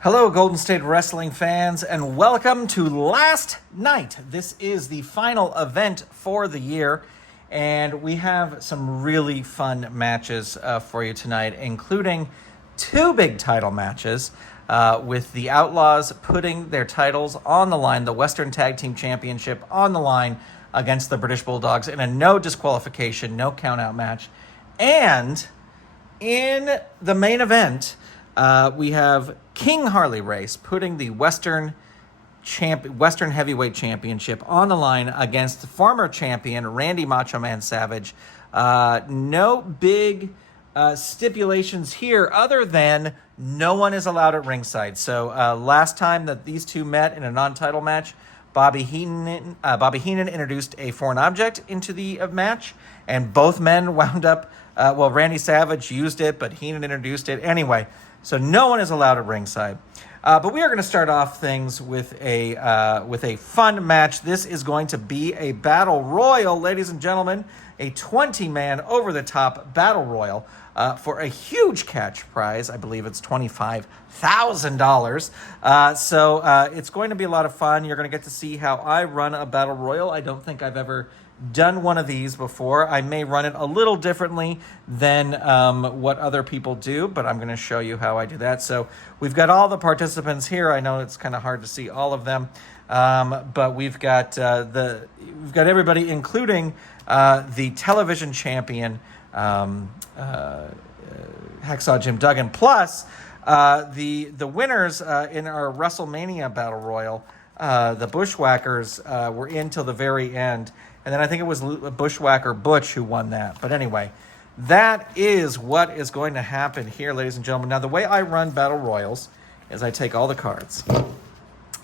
Hello, Golden State Wrestling fans, and welcome to Last Night. This is the final event for the year, and we have some really fun matches for you tonight, including two big title matches with the Outlaws putting their titles on the line, the Western Tag Team Championship on the line against the British Bulldogs in a no disqualification, no count-out match. And in the main event, we have King Harley Race putting the Western Heavyweight Championship on the line against the former champion Randy Macho Man Savage. No big stipulations here other than no one is allowed at ringside. So last time that these two met in a non-title match, Bobby Heenan introduced a foreign object into the match, and both men wound up, Randy Savage used it, but Heenan introduced it. Anyway, so no one is allowed at ringside. But we are going to start off things with a fun match. This is going to be a battle royal, ladies and gentlemen, a 20-man over-the-top battle royal for a huge cash prize. I believe it's $25,000. So it's going to be a lot of fun. You're going to get to see how I run a battle royal. I don't think I've ever done one of these before. I may run it a little differently than what other people do, but I'm going to show you how I do that. So we've got all the participants here. I know it's kind of hard to see all of them, but we've got everybody, including the television champion Hacksaw Jim Duggan, plus the winners in our WrestleMania Battle Royal. The Bushwhackers were in till the very end. And then I think it was Bushwhacker Butch who won that. But anyway, that is what is going to happen here, ladies and gentlemen. Now, the way I run Battle Royals is I take all the cards.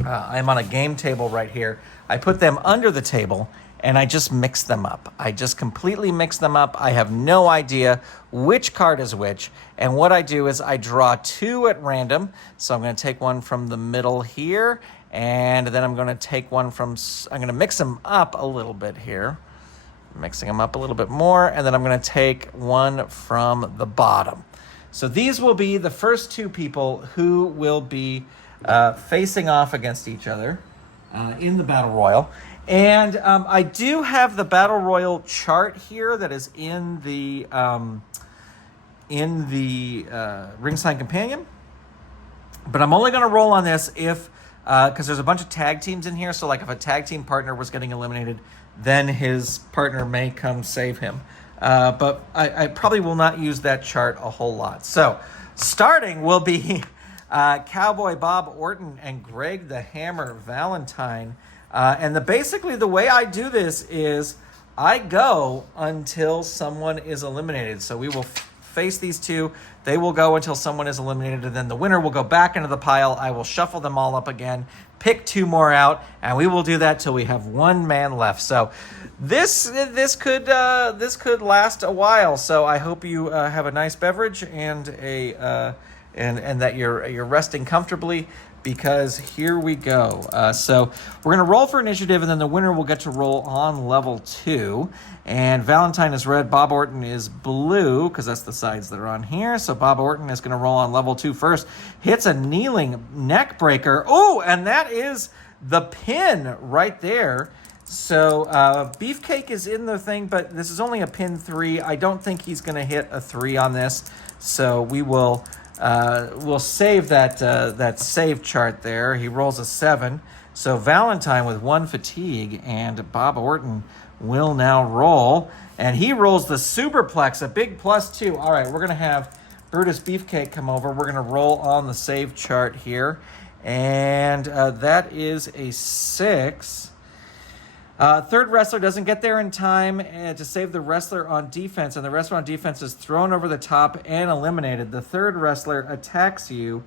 I'm on a game table right here. I put them under the table, and I just mix them up. I just completely mix them up. I have no idea which card is which. And what I do is I draw two at random. So I'm going to take one from the middle here, and then I'm going to take one from, I'm going to mix them up a little bit here. Mixing them up a little bit more, and then I'm going to take one from the bottom. So these will be the first two people who will be facing off against each other in the Battle Royal. And I do have the Battle Royal chart here that is in the Ringside Companion. But I'm only going to roll on this if, because there's a bunch of tag teams in here. So like if a tag team partner was getting eliminated, then his partner may come save him. But I probably will not use that chart a whole lot. So starting will be Cowboy Bob Orton and Greg the Hammer Valentine. And basically the way I do this is I go until someone is eliminated. So we will face these two. They will go until someone is eliminated, and then the winner will go back into the pile. I will shuffle them all up again, pick two more out, and we will do that till we have one man left. So this could last a while. So I hope you have a nice beverage and and that you're resting comfortably, because here we go. So we're going to roll for initiative, and then the winner will get to roll on level 2. And Valentine is red, Bob Orton is blue, because that's the sides that are on here. So Bob Orton is going to roll on level 2 first. Hits a kneeling neck breaker. Oh, and that is the pin right there. So Beefcake is in the thing, but this is only a pin 3. I don't think he's going to hit a 3 on this. So we'll save that save chart there. He rolls a 7. So Valentine with 1 fatigue, and Bob Orton will now roll. And he rolls the superplex, a big +2. All right, we're going to have Brutus Beefcake come over. We're going to roll on the save chart here. And that is a 6. Third wrestler doesn't get there in time to save the wrestler on defense, and the wrestler on defense is thrown over the top and eliminated. The third wrestler attacks you.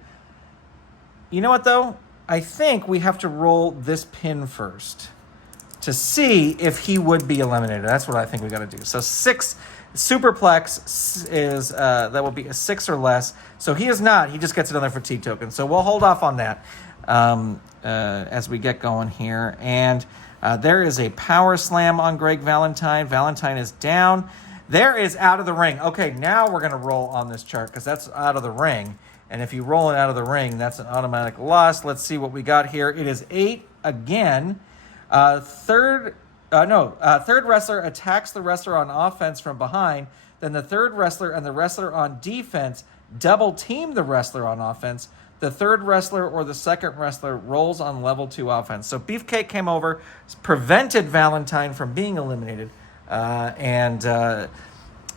You know what, though? I think we have to roll this pin first to see if he would be eliminated. That's what I think we got to do. So 6 superplex is that will be a 6 or less. So he is not. He just gets another fatigue token. So we'll hold off on that as we get going here. And there is a power slam on Greg Valentine. Valentine is down. There is out of the ring. Okay, now we're going to roll on this chart because that's out of the ring. And if you roll it out of the ring, that's an automatic loss. Let's see what we got here. It is 8 again. Third wrestler attacks the wrestler on offense from behind. Then the third wrestler and the wrestler on defense double team the wrestler on offense. The third wrestler or the second wrestler rolls on level 2 offense. So Beefcake came over, prevented Valentine from being eliminated, and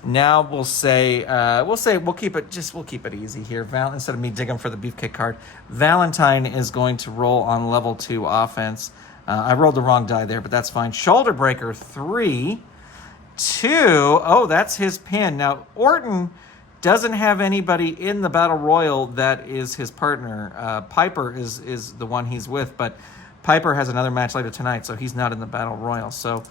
now we'll keep it easy here. Instead of me digging for the Beefcake card, Valentine is going to roll on level 2 offense. I rolled the wrong die there, but that's fine. Shoulder breaker 3, 2. Oh, that's his pin. Now Orton doesn't have anybody in the Battle Royal that is his partner. Piper is the one he's with, but Piper has another match later tonight, so he's not in the Battle Royal. So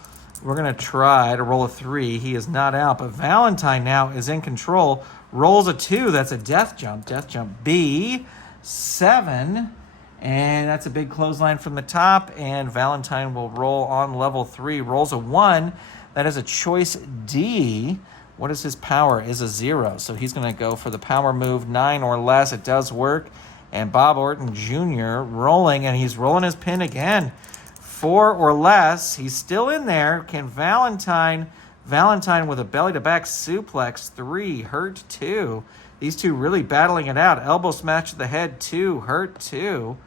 we're going to try to roll a 3. He is not out, but Valentine now is in control. Rolls a 2. That's a death jump. Death jump B. 7. And that's a big clothesline from the top, and Valentine will roll on level 3. Rolls a 1. That is a choice D. What is his power? Is a 0. So he's going to go for the power move, 9 or less. It does work. And Bob Orton Jr. rolling, and he's rolling his pin again. 4 or less. He's still in there. Can Valentine with a belly-to-back suplex, 3, hurt 2. These two really battling it out. Elbow smash to the head, 2, hurt 2.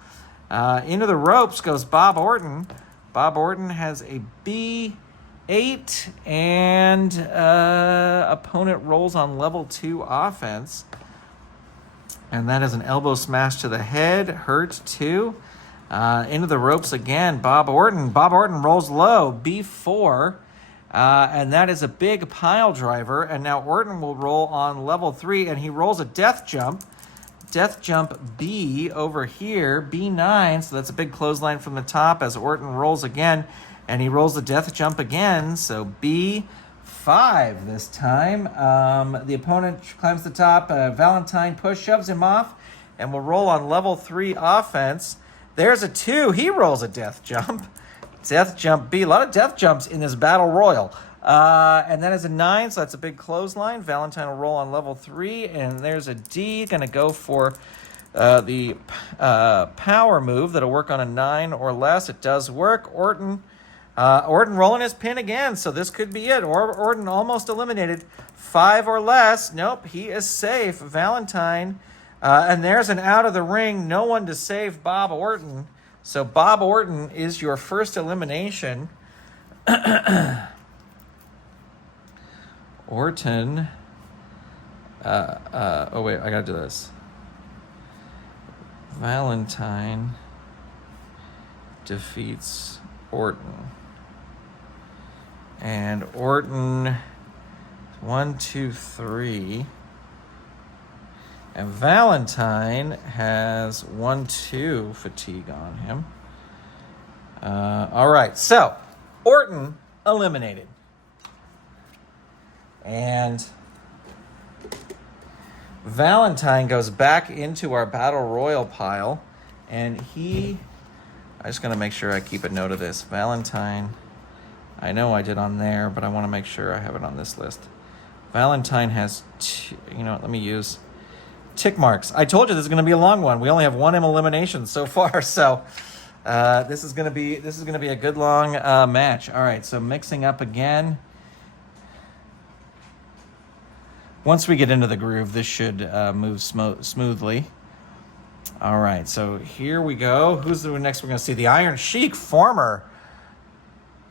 Into the ropes goes Bob Orton. Bob Orton has a B8, and opponent rolls on level 2 offense. And that is an elbow smash to the head, hurt 2. Into the ropes again, Bob Orton. Bob Orton rolls low, B4. And that is a big pile driver. And now Orton will roll on level 3, and he rolls a death jump. Death jump B over here, B9. So that's a big clothesline from the top as Orton rolls again. And he rolls the death jump again. So B5 this time. The opponent climbs the top. Valentine shoves him off, and will roll on level 3 offense. There's a 2. He rolls a death jump. Death jump B. A lot of death jumps in this battle royal. And that is a 9, so that's a big clothesline. Valentine will roll on level 3, and there's a D. Going to go for the power move that'll work on a 9 or less. It does work. Orton rolling his pin again, so this could be it. Orton almost eliminated. 5 or less. Nope, he is safe. Valentine, and there's an out of the ring. No one to save Bob Orton. So Bob Orton is your first elimination. Orton. Oh, wait, I got to do this. Valentine defeats Orton. And Orton, 1, 2, 3. And Valentine has 1, 2 fatigue on him. All right, so Orton eliminated. And Valentine goes back into our Battle Royal pile. And I'm just going to make sure I keep a note of this. Valentine, I know I did on there, but I want to make sure I have it on this list. Valentine has let me use tick marks. I told you this is going to be a long one. We only have 1 elimination so far, so this is going to be a good long match. All right, so mixing up again. Once we get into the groove, this should move smoothly. All right, so here we go. Who's the next we're going to see? The Iron Sheik, former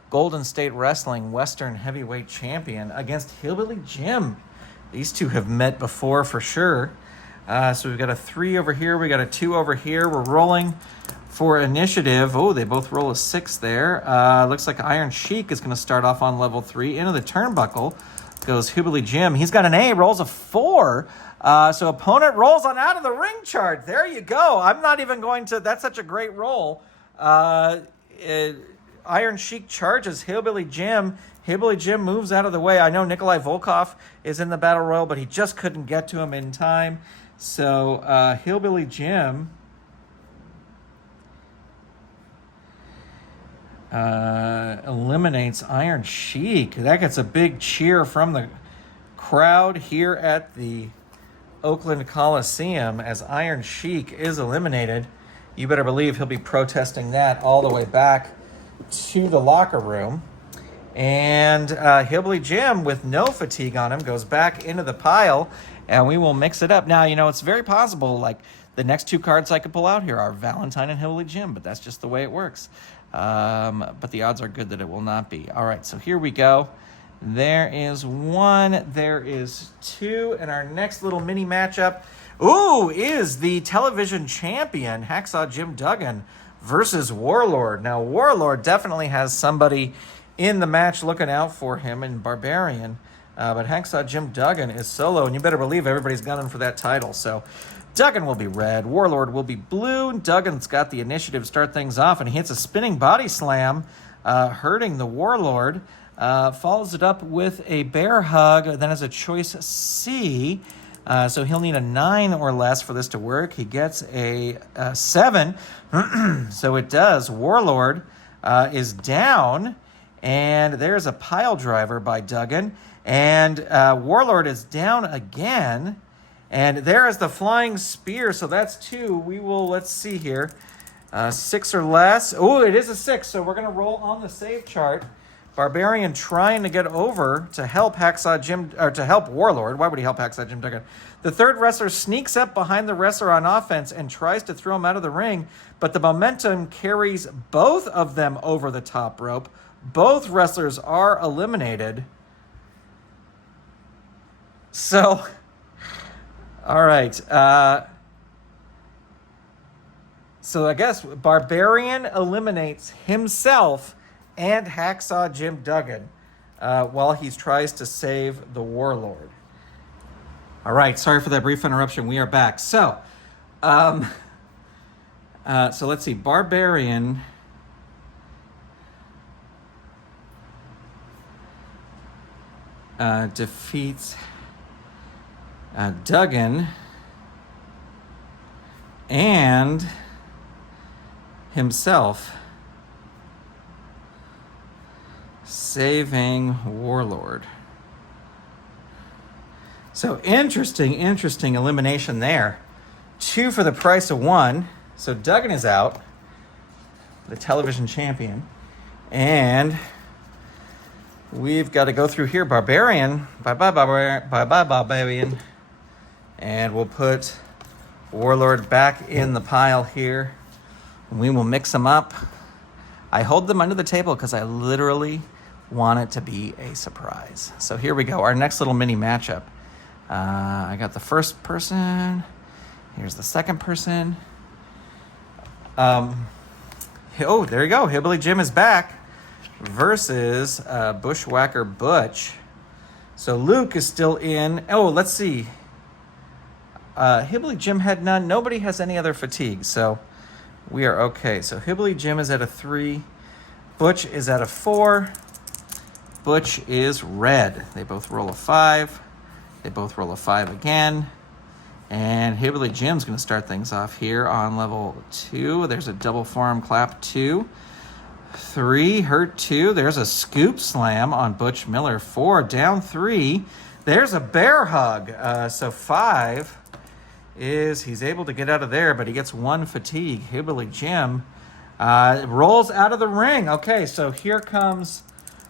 Golden State Wrestling Western Heavyweight Champion, against Hillbilly Jim. These two have met before for sure. So we've got a 3 over here. We got a 2 over here. We're rolling for initiative. Oh, they both roll a 6 there. Looks like Iron Sheik is going to start off on level 3. Into the turnbuckle goes Hillbilly Jim. He's got an A, rolls a 4. So opponent rolls on out of the ring chart. There you go. I'm not even going to... That's such a great roll. Iron Sheik charges Hillbilly Jim. Hillbilly Jim moves out of the way. I know Nikolai Volkov is in the Battle Royal, but he just couldn't get to him in time. So Hillbilly Jim eliminates Iron Sheik. That gets a big cheer from the crowd here at the Oakland Coliseum as Iron Sheik is eliminated. You better believe he'll be protesting that all the way back to the locker room. And Hillbilly Jim, with no fatigue on him, goes back into the pile, and we will mix it up. Now, it's very possible, like, the next two cards I could pull out here are Valentine and Hillbilly Jim, but that's just the way it works. But the odds are good that it will not be. All right, so here we go. There is one, there is two, and our next little mini matchup, is the television champion, Hacksaw Jim Duggan, versus Warlord. Now, Warlord definitely has somebody in the match looking out for him in Barbarian, but Hacksaw Jim Duggan is solo, and you better believe everybody's gunning for that title. So Duggan will be red, Warlord will be blue. Duggan's got the initiative to start things off, and he hits a spinning body slam, hurting the Warlord. Follows it up with a bear hug, then has a choice C. So he'll need a 9 or less for this to work. He gets a 7. So it does. Warlord is down, and there's a pile driver by Duggan. And Warlord is down again. And there is the flying spear. So that's 2. We will, let's see here. 6 or less. Oh, it is a 6. So we're going to roll on the save chart. Barbarian trying to get over to help to help Warlord. Why would he help Hacksaw Jim Duggan? The third wrestler sneaks up behind the wrestler on offense and tries to throw him out of the ring, but the momentum carries both of them over the top rope. Both wrestlers are eliminated. So, all right. So I guess Barbarian eliminates himself and Hacksaw Jim Duggan while he tries to save the Warlord. All right, sorry for that brief interruption. We are back. So let's see. Barbarian defeats Duggan and himself, saving Warlord. So interesting elimination there. 2 for the price of 1. So Duggan is out, the television champion. And we've got to go through here. Barbarian. Bye-bye, Barbarian. And we'll put Warlord back in the pile here. We will mix them up. I hold them under the table because I literally want it to be a surprise. So here we go. Our next little mini matchup. I got the first person. Here's the second person. There you go. Hillbilly Jim is back versus Bushwhacker Butch. So Luke is still in. Oh, let's see. Hillbilly Jim had none. Nobody has any other fatigue. So we are okay. So Hillbilly Jim is at a 3. Butch is at a 4. Butch is red. They both roll a 5. They both roll a 5 again. And Hillbilly Jim's going to start things off here on level 2. There's a double forearm clap 2. 3, hurt 2. There's a scoop slam on Butch Miller. 4, down 3. There's a bear hug. So 5 is he's able to get out of there, but he gets 1 fatigue. Hillbilly Jim rolls out of the ring. Okay, so here comes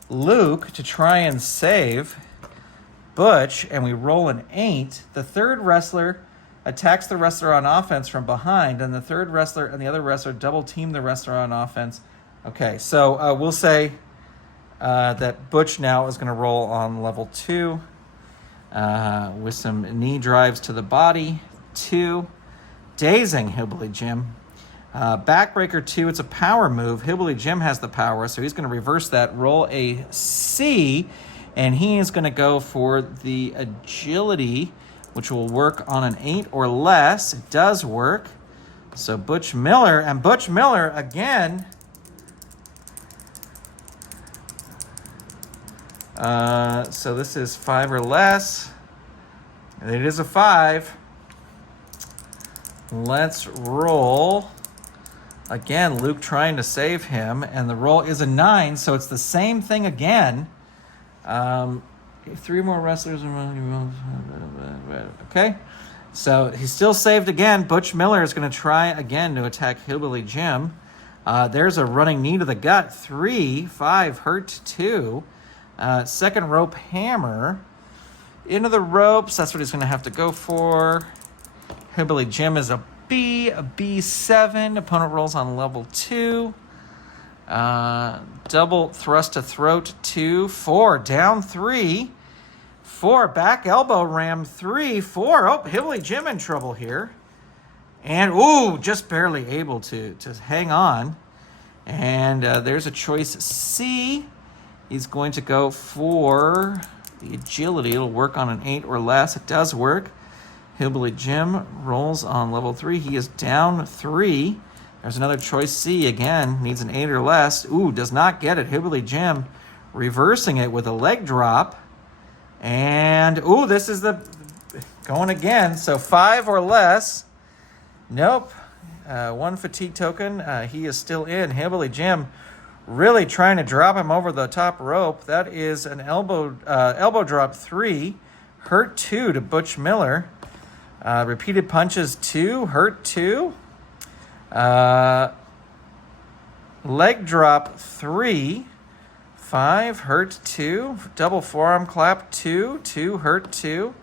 Luke to try and save Butch, and we roll an 8. The third wrestler attacks the wrestler on offense from behind, and the third wrestler and the other wrestler double team the wrestler on offense. Okay, so we'll say that Butch now is going to roll on level 2 with some knee drives to the body. 2, dazing Hillbilly Jim. Backbreaker 2, it's a power move. Hillbilly Jim has the power, so he's going to reverse that. Roll a C, and he is going to go for the agility, which will work on an 8 or less. It does work. So Butch Miller, and Butch Miller again. So this is 5 or less. It is a 5. Let's roll. Again, Luke trying to save him, and the roll is a 9, so it's the same thing again. 3 more wrestlers. Okay. So he's still saved again. Butch Miller is going to try again to attack Hillbilly Jim. There's a running knee to the gut. 3, 5, hurt 2. Second rope hammer. Into the ropes. That's what he's going to have to go for. Hillbilly Jim is a B7. Opponent rolls on level 2. Double thrust to throat 2, 4, down 3. 4, back elbow ram 3, 4. Oh, Hillbilly Jim in trouble here. And, ooh, just barely able to hang on. And there's a choice C. He's going to go for the agility. It'll work on an 8 or less. It does work. Hillbilly Jim rolls on level 3. He is down 3. There's another choice C again. Needs an 8 or less. Ooh, does not get it. Hillbilly Jim reversing it with a leg drop. And, ooh, this is the going again. So 5 or less. Nope. 1 fatigue token. He is still in. Hillbilly Jim really trying to drop him over the top rope. That is an elbow drop 3. Hurt 2 to Butch Miller. Repeated punches 2. Hurt 2. Leg drop 3. 5. Hurt 2. Double forearm clap 2. 2. Hurt 2.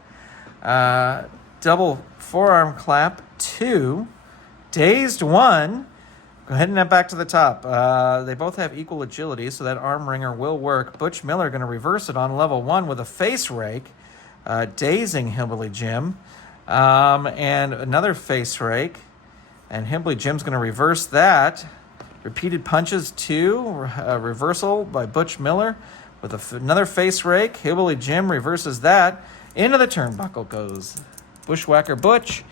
Double forearm clap 2. Dazed 1. Go ahead and back to the top. They both have equal agility, so that arm wringer will work. Butch Miller going to reverse it on level 1 with a face rake, dazing Hillbilly Jim. And another face rake. And Hillbilly Jim's going to reverse that. Repeated punches 2. Reversal by Butch Miller with another face rake. Hillbilly Jim reverses that. Into the turnbuckle goes Bushwhacker Butch.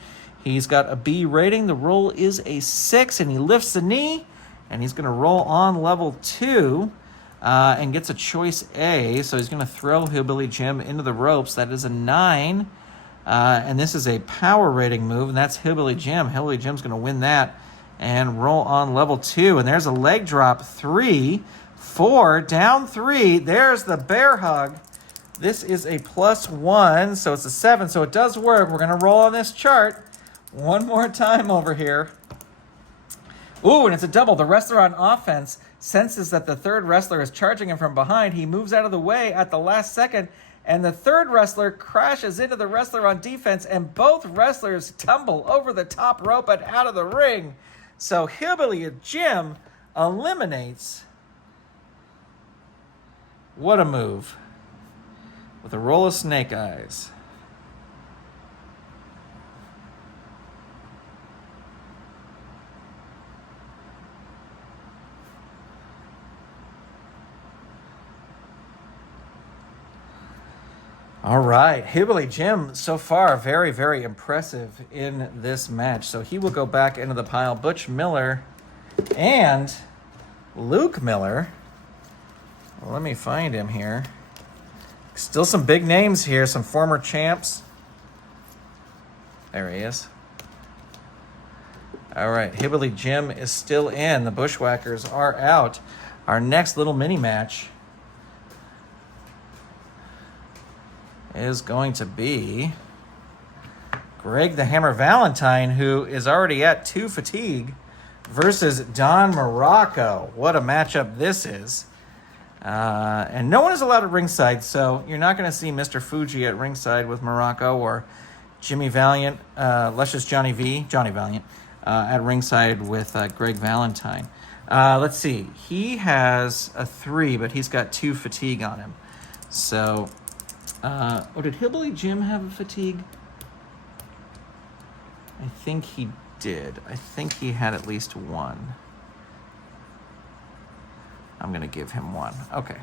He's got a B rating. The roll is a 6, and he lifts the knee, and he's going to roll on level 2 and gets a choice A. So he's going to throw Hillbilly Jim into the ropes. That is a 9, and this is a power rating move, and that's Hillbilly Jim. Hillbilly Jim's going to win that and roll on level 2, and there's a leg drop 3, 4, down 3. There's the bear hug. This is a +1, so it's a 7, so it does work. We're going to roll on this chart one more time over here. Ooh, and it's a double. The wrestler on offense senses that the third wrestler is charging him from behind. He moves out of the way at the last second, and the third wrestler crashes into the wrestler on defense, and both wrestlers tumble over the top rope and out of the ring. So Hillbilly Jim eliminates. What a move. With a roll of snake eyes. All right, Hillbilly Jim so far very, very impressive in this match. So he will go back into the pile. Butch Miller and Luke Miller. Well, let me find him here. Still some big names here, some former champs. There he is. All right, Hillbilly Jim is still in. The Bushwhackers are out. Our next little mini match is going to be Greg the Hammer Valentine, who is already at 2 fatigue, versus Don Morocco. What a matchup this is. And no one is allowed at ringside, so you're not going to see Mr. Fuji at ringside with Morocco or Jimmy Valiant, Johnny Valiant, at ringside with Greg Valentine. Let's see. He has a 3, but he's got 2 fatigue on him. So, did Hillbilly Jim have a fatigue? I think he did. I think he had at least 1. I'm going to give him 1. Okay.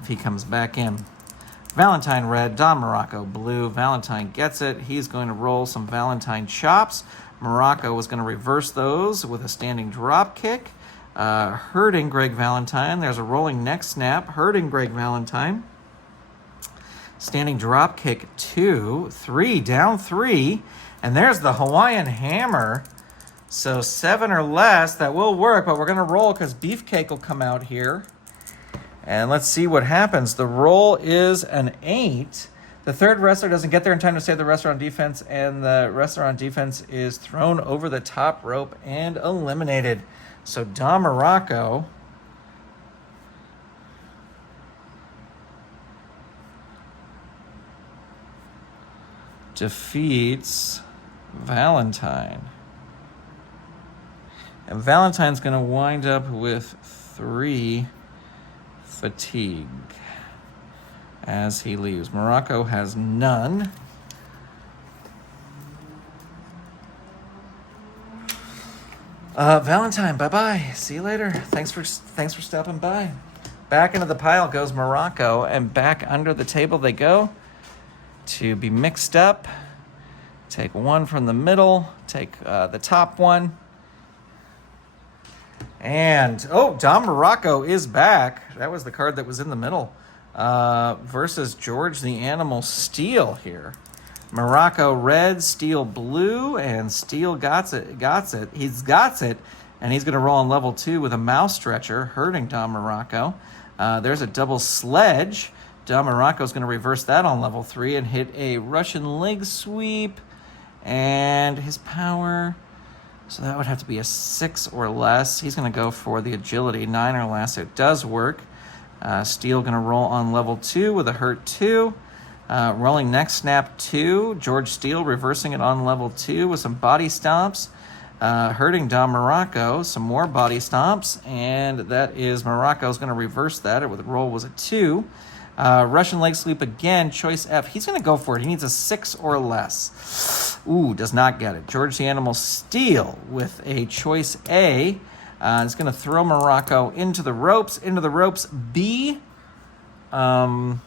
If he comes back in. Valentine red, Don Morocco blue. Valentine gets it. He's going to roll some Valentine chops. Morocco is going to reverse those with a standing drop kick, hurting Greg Valentine. There's a rolling neck snap, hurting Greg Valentine. Standing drop kick 2, 3, down 3. And there's the Hawaiian hammer. So 7 or less, that will work, but we're going to roll because Beefcake will come out here. And let's see what happens. The roll is an 8. The third wrestler doesn't get there in time to save the wrestler on defense, and the wrestler on defense is thrown over the top rope and eliminated. So Don Morocco defeats Valentine. And Valentine's going to wind up with 3 fatigue as he leaves. Morocco has none. Valentine, bye-bye. See you later. Thanks for stopping by. Back into the pile goes Morocco, and back under the table they go to be mixed up. Take one from the middle. Take the top one. And, Don Morocco is back. That was the card that was in the middle. Versus George the Animal Steel here. Morocco red, Steel blue, and Steel got it. He's got it, and he's going to roll on level 2 with a mouse stretcher, hurting Don Morocco. There's a double sledge. Don Morocco's going to reverse that on level 3 and hit a Russian leg sweep. And his power, so that would have to be a 6 or less. He's going to go for the agility, 9 or less. It does work. Steel going to roll on level 2 with a hurt 2. Rolling neck snap 2. George Steel reversing it on level 2 with some body stomps. Hurting Don Morocco. Some more body stomps. And that is Morocco's going to reverse that. With a roll was a 2. Russian leg sweep again. Choice F. He's going to go for it. He needs a 6 or less. Ooh, does not get it. George the Animal Steel with a choice A. It's going to throw Morocco into the ropes. Into the ropes B. 9.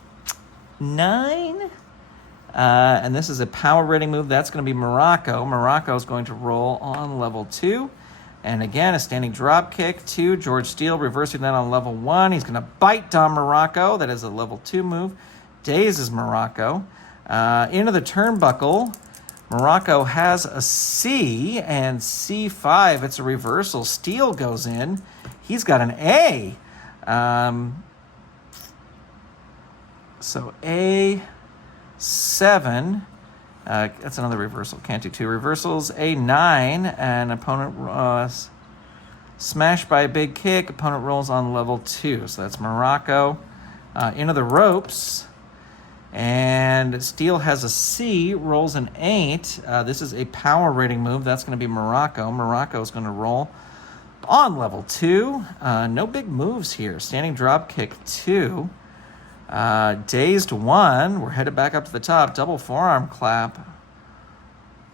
And this is a power rating move. That's going to be Morocco. Morocco is going to roll on level 2. And again, a standing drop kick. 2. George Steel reversing that on level 1. He's going to bite Don Morocco. That is a level 2 move. Dazes Morocco. Into the turnbuckle. Morocco has a C, and C5, it's a reversal. Steel goes in. He's got an A. So A7, that's another reversal. Can't do 2 reversals. A9, and opponent smashed by a big kick. Opponent rolls on level 2. So that's Morocco. Into the ropes. And Steel has a C, rolls an 8. This is a power rating move. That's going to be Morocco. Morocco is going to roll on level 2. No big moves here. Standing drop kick 2. Dazed 1. We're headed back up to the top. Double forearm clap.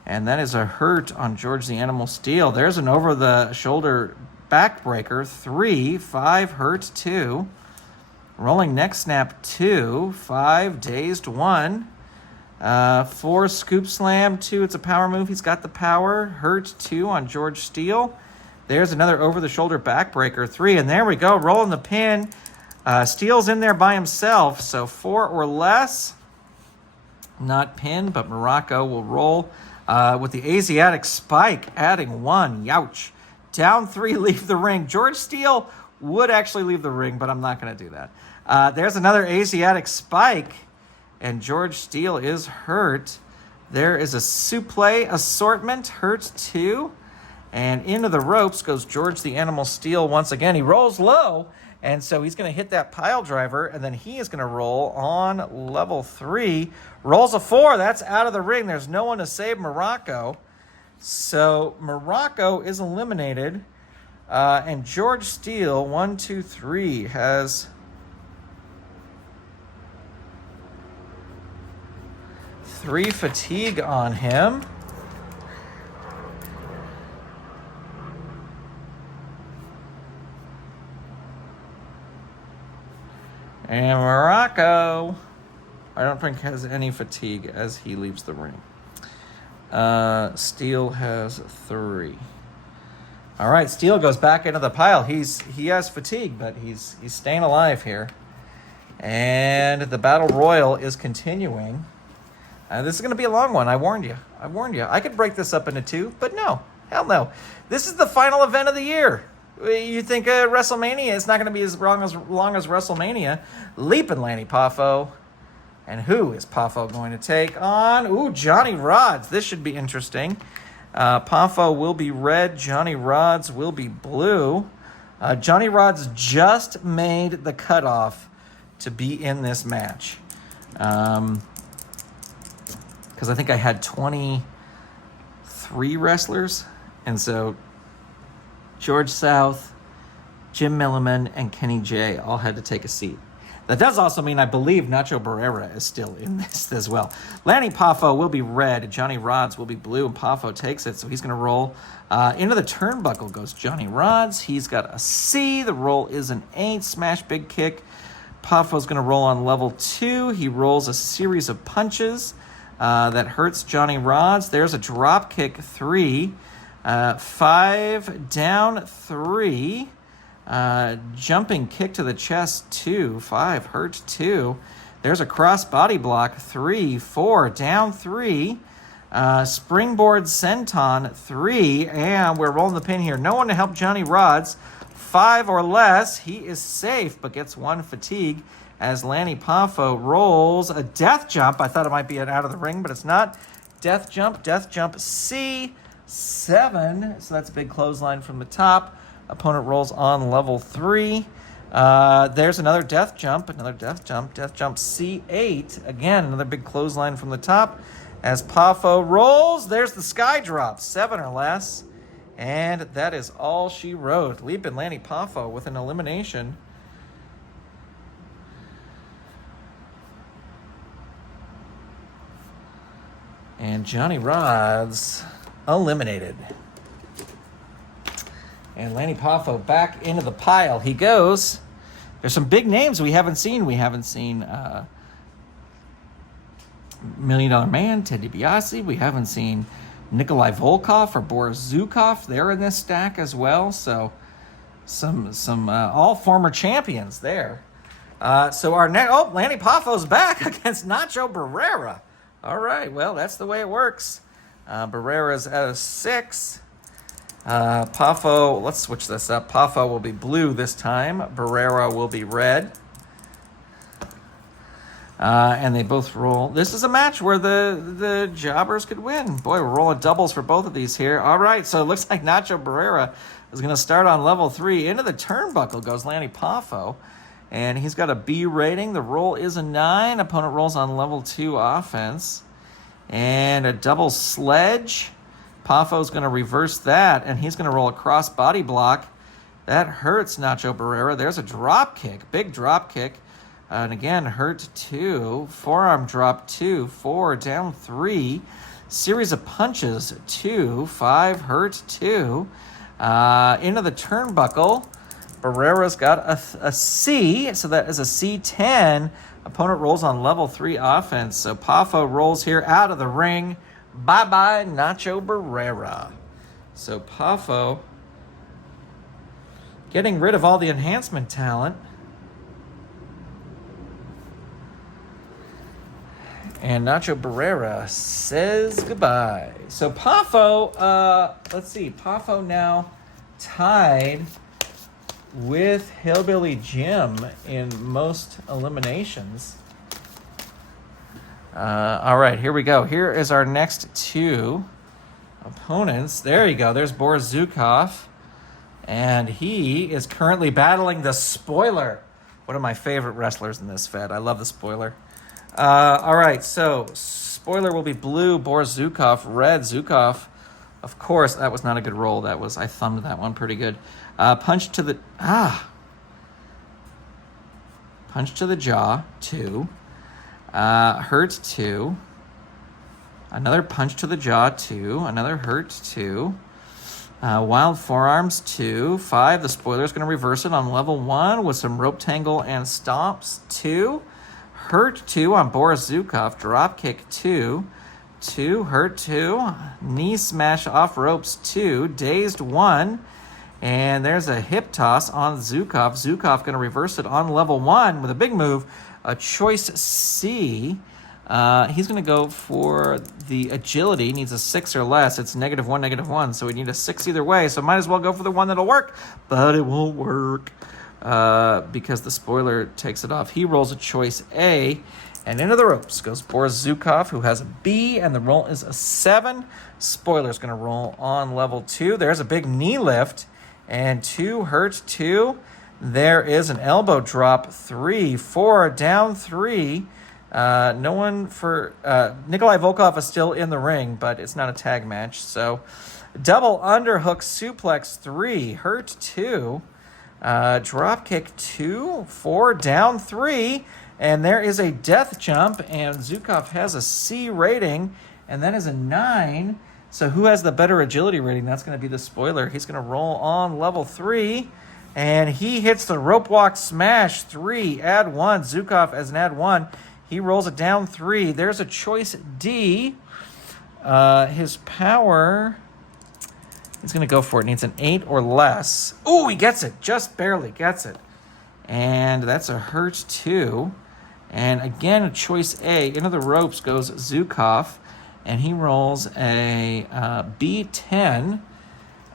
And that is a hurt on George the Animal Steel. There's an over-the-shoulder backbreaker. 3. 5 hurt 2. Rolling neck snap 2. 5 dazed 1. 4 scoop slam 2. It's a power move. He's got the power. Hurt 2 on George Steel. There's another over-the-shoulder backbreaker 3. And there we go. Rolling the pin. Steel's in there by himself. So 4 or less. Not pin, but Morocco will roll with the Asiatic spike, adding 1. Youch. Down 3, leave the ring. George Steel would actually leave the ring, but I'm not going to do that. There's another Asiatic spike, and George Steel is hurt. There is a suplex assortment, hurt 2. And into the ropes goes George the Animal Steel once again. He rolls low, and so he's going to hit that pile driver, and then he is going to roll on level 3. Rolls a 4. That's out of the ring. There's no one to save Morocco. So Morocco is eliminated. And George Steel, 1, 2, 3, has 3 fatigue on him. And Morocco, I don't think has any fatigue as he leaves the ring. Steel has 3. All right, Steel goes back into the pile. He has fatigue, but he's staying alive here. And the Battle Royal is continuing. This is going to be a long one. I warned you. I could break this up into 2, but no. Hell no. This is the final event of the year. You think WrestleMania is not going to be as long as WrestleMania. Leaping Lanny Poffo. And who is Poffo going to take on? Ooh, Johnny Rods. This should be interesting. Poffo will be red. Johnny Rods will be blue. Johnny Rods just made the cutoff to be in this match. Because I think I had 23 wrestlers. And so George South, Jim Milliman, and Kenny J all had to take a seat. That does also mean I believe Nacho Barrera is still in this as well. Lanny Poffo will be red. Johnny Rods will be blue, and Poffo takes it, so he's going to roll. Into the turnbuckle goes Johnny Rods. He's got a C. The roll is an 8. Smash big kick. Poffo's going to roll on level 2. He rolls a series of punches that hurts Johnny Rods. There's a drop kick, 3. 5 down, 3. Jumping kick to the chest, 2. 5 hurt, 2. There's a cross body block, 3. 4 down, 3. Springboard senton, 3. And we're rolling the pin here. No one to help Johnny Rods. 5 or less. He is safe, but gets 1 fatigue as Lanny Poffo rolls a death jump. I thought it might be an out of the ring, but it's not. Death jump, C7. So that's a big clothesline from the top. Opponent rolls on level 3. There's another death jump, death jump C8. Again, another big clothesline from the top. As Poffo rolls, there's the sky drop, 7 or less. And that is all she wrote. Leaping Lanny Poffo with an elimination. And Johnny Rods eliminated. And Lanny Poffo back into the pile he goes. There's some big names we haven't seen. We haven't seen $1 Million Man, Ted DiBiase. We haven't seen Nikolai Volkov or Boris Zhukov. They're in this stack as well. So some all former champions there. So our next... Oh, Lanny Poffo's back against Nacho Barrera. All right, well, that's the way it works. Barrera's at a 6. Poffo, let's switch this up. Poffo will be blue this time. Barrera will be red. And they both roll. This is a match where the jobbers could win. Boy, we're rolling doubles for both of these here. All right, so it looks like Nacho Barrera is going to start on level 3. Into the turnbuckle goes Lanny Poffo. And he's got a B rating. The roll is a 9. Opponent rolls on level 2 offense. And a double sledge. Poffo's going to reverse that, and he's going to roll a cross body block. That hurts Nacho Barrera. There's a drop kick, big drop kick. And again, hurt 2. Forearm drop 2. 4 down 3. Series of punches 2. 5 hurt 2. Into the turnbuckle. Barrera's got a C, so that is a C10. Opponent rolls on level 3 offense. So Poffo rolls here out of the ring. Bye-bye, Nacho Barrera. So Poffo getting rid of all the enhancement talent. And Nacho Barrera says goodbye. So Poffo, let's see. Poffo now tied with Hillbilly Jim in most eliminations. All right, here we go. Here is our next 2 opponents. There you go. There's Boris Zhukov. And he is currently battling the Spoiler. One of my favorite wrestlers in this fed. I love the Spoiler. All right, so Spoiler will be blue. Boris Zhukov, red. Zhukov, of course, that was not a good roll. I thumbed that one pretty good. Punch to the jaw, 2. Hurt 2. Another punch to the jaw, 2. Another hurt 2. Wild forearms, 2. 5. The Spoiler's going to reverse it on level 1 with some rope tangle and stomps, 2. Hurt 2 on Boris Zhukov. Drop kick 2. 2. Hurt 2. Knee smash off ropes 2. Dazed 1. And there's a hip toss on Zhukov. Zhukov going to reverse it on level 1 with a big move. A choice C. He's going to go for the agility. Needs a 6 or less. It's -1, -1. So we need a 6 either way. So might as well go for the one that'll work. But it won't work because the Spoiler takes it off. He rolls a choice A. And into the ropes goes Boris Zhukov, who has a B, and the roll is a 7. Spoiler's going to roll on level 2. There's a big knee lift, and 2 hurt 2. There is an elbow drop, 3, 4, down 3. No one for... Nikolai Volkov is still in the ring, but it's not a tag match. So, double underhook suplex, 3, hurt 2. Drop kick, 2, 4, down 3. And there is a death jump, and Zhukov has a C rating, and that is a 9. So who has the better agility rating? That's going to be the spoiler. He's going to roll on level 3, and he hits the rope walk smash, 3, add 1. Zhukov as an add 1. He rolls it down 3. There's a choice D. His power, he's going to go for it. Needs an 8 or less. Ooh, he gets it. Just barely gets it. And that's a hurt 2. And again, choice A. Into the ropes goes Zhukov, and he rolls a B10.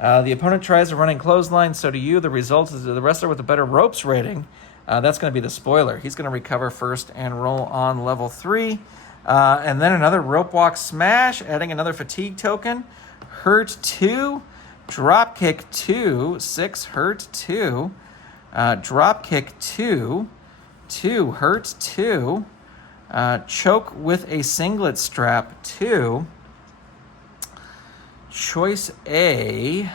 The opponent tries a running clothesline, so do you. The result is the wrestler with the better ropes rating. That's going to be the spoiler. He's going to recover first and roll on level 3. And then another rope walk smash, adding another fatigue token. Hurt 2. Drop kick 2. 6 hurt 2. Drop kick 2. 2 hurt 2. Choke with a singlet strap 2. Choice A.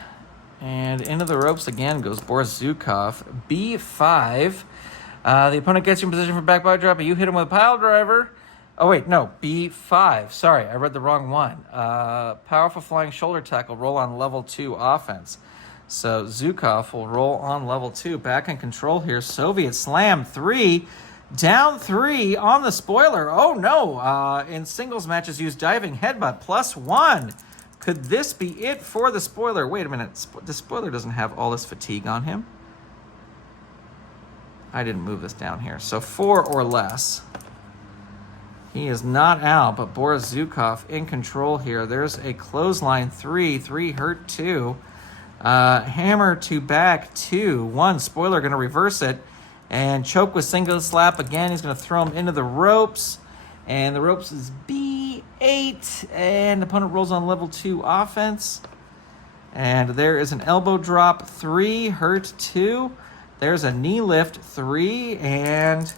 And into the ropes again goes Boris Zhukov. B5. The opponent gets you in position for back body drop, but you hit him with a pile driver. Oh, wait, no, B5. Sorry, I read the wrong one. Powerful flying shoulder tackle, roll on level 2 offense. So Zhukov will roll on level 2. Back in control here. Soviet slam 3. Down 3 on the spoiler. Oh, no. In singles matches, use diving headbutt +1. Could this be it for the spoiler? Wait a minute. The spoiler doesn't have all this fatigue on him. I didn't move this down here. So 4 or less. He is not out, but Boris Zhukov in control here. There's a clothesline 3. 3 hurt 2. Hammer to back 2. 1. Spoiler going to reverse it. And choke with single slap again. He's going to throw him into the ropes. And the ropes is B8. And the opponent rolls on level 2 offense. And there is an elbow drop 3. Hurt 2. There's a knee lift 3. And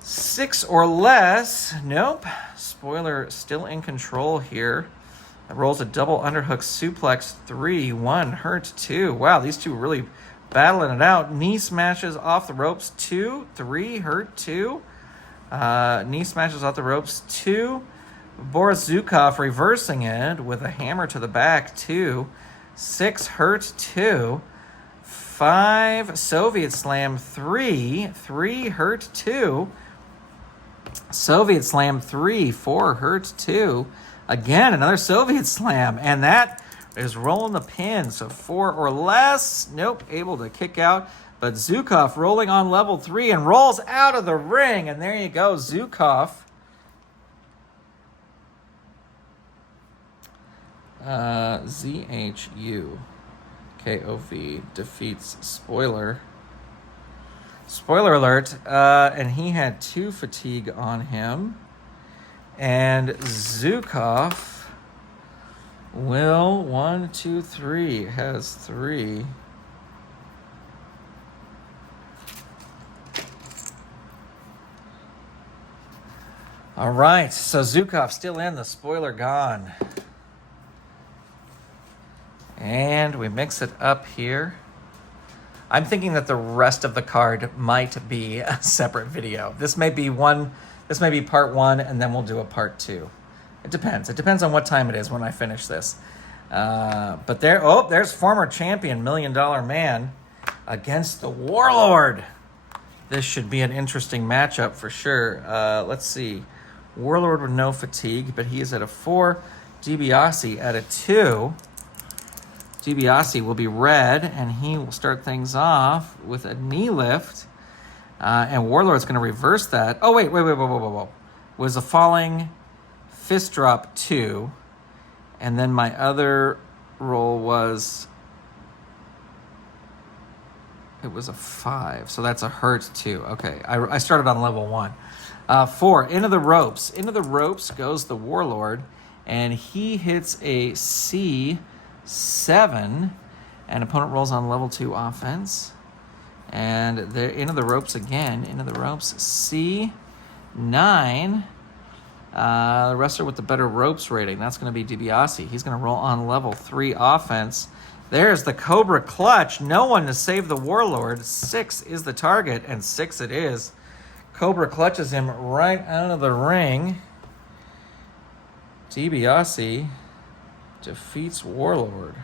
6 or less. Nope. Spoiler still in control here. Rolls a double underhook suplex 3. 1 hurt 2. Wow, these two really battling it out. Knee smashes off the ropes 2. 3 hurt 2. Knee smashes off the ropes 2. Boris Zhukov reversing it with a hammer to the back 2. 6 hurt 2. 5 Soviet slam 3. 3 hurt 2. Soviet slam 3. 4 hurt 2. Again, another Soviet slam, and that is rolling the pin. So 4 or less. Nope, able to kick out. But Zhukov rolling on level 3 and rolls out of the ring. And there you go, Zhukov. ZHUKOV defeats Spoiler. Spoiler alert. And he had 2 fatigue on him. And Zhukov will 1, 2, 3 has 3. All right, so Zhukov still in, the spoiler gone. And we mix it up here. I'm thinking that the rest of the card might be a separate video. This may be part 1, and then we'll do a part 2. It depends. It depends on what time it is when I finish this. But there's former champion, $1 Million Man, against the Warlord. This should be an interesting matchup for sure. Let's see. Warlord with no fatigue, but he is at a 4. DiBiase at a 2. DiBiase will be red, and he will start things off with a knee lift. And Warlord's going to reverse that. Oh, wait. Was a falling fist drop 2. And then my other roll was It was a 5, so that's a hurt 2. Okay, I started on level 1. 4, into the ropes. Into the ropes goes the Warlord, and he hits a C7, and opponent rolls on level 2 offense. And they're into the ropes again. Into the ropes, C9. The wrestler with the better ropes rating, that's going to be DiBiase. He's going to roll on level 3 offense. There's the Cobra Clutch. No one to save the Warlord. 6 is the target, and 6 it is. Cobra clutches him right out of the ring. DiBiase defeats Warlord.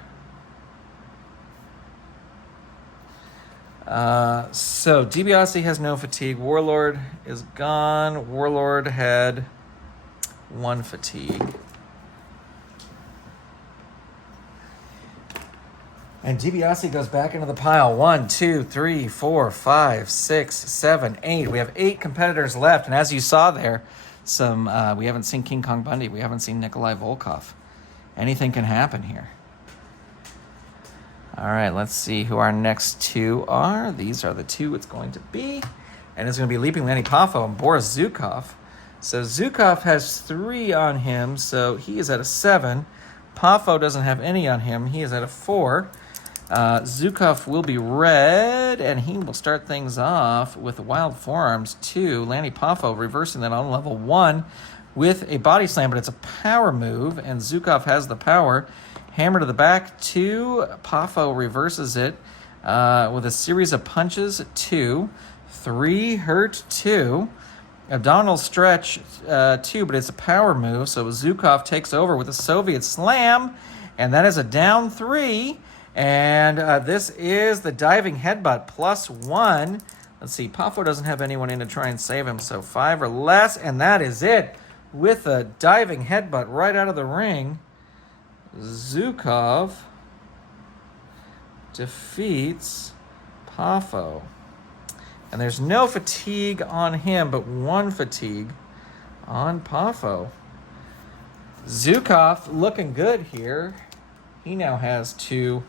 So DiBiase has no fatigue. Warlord is gone. Warlord had 1 fatigue. And DiBiase goes back into the pile. 1, 2, 3, 4, 5, 6, 7, 8. We have 8 competitors left. And as you saw there, we haven't seen King Kong Bundy. We haven't seen Nikolai Volkov. Anything can happen here. All right, let's see who our next 2 are. These are the 2 it's going to be. And it's going to be Leaping Lanny Poffo and Boris Zhukov. So Zhukov has 3 on him, so he is at a 7. Poffo doesn't have any on him. He is at a 4. Zhukov will be red, and he will start things off with Wild Forearms 2. Lanny Poffo reversing that on level 1 with a body slam, but it's a power move, and Zhukov has the power. Hammer to the back 2. Poffo reverses it with a series of punches 2. 3 hurt 2. Abdominal stretch 2, but it's a power move, so Zhukov takes over with a Soviet slam, and that is a down 3. And this is the diving headbutt +1. Let's see, Poffo doesn't have anyone in to try and save him, so 5 or less, and that is it. With a diving headbutt right out of the ring, Zhukov defeats Poffo. And there's no fatigue on him, but 1 fatigue on Poffo. Zhukov looking good here. He now has 2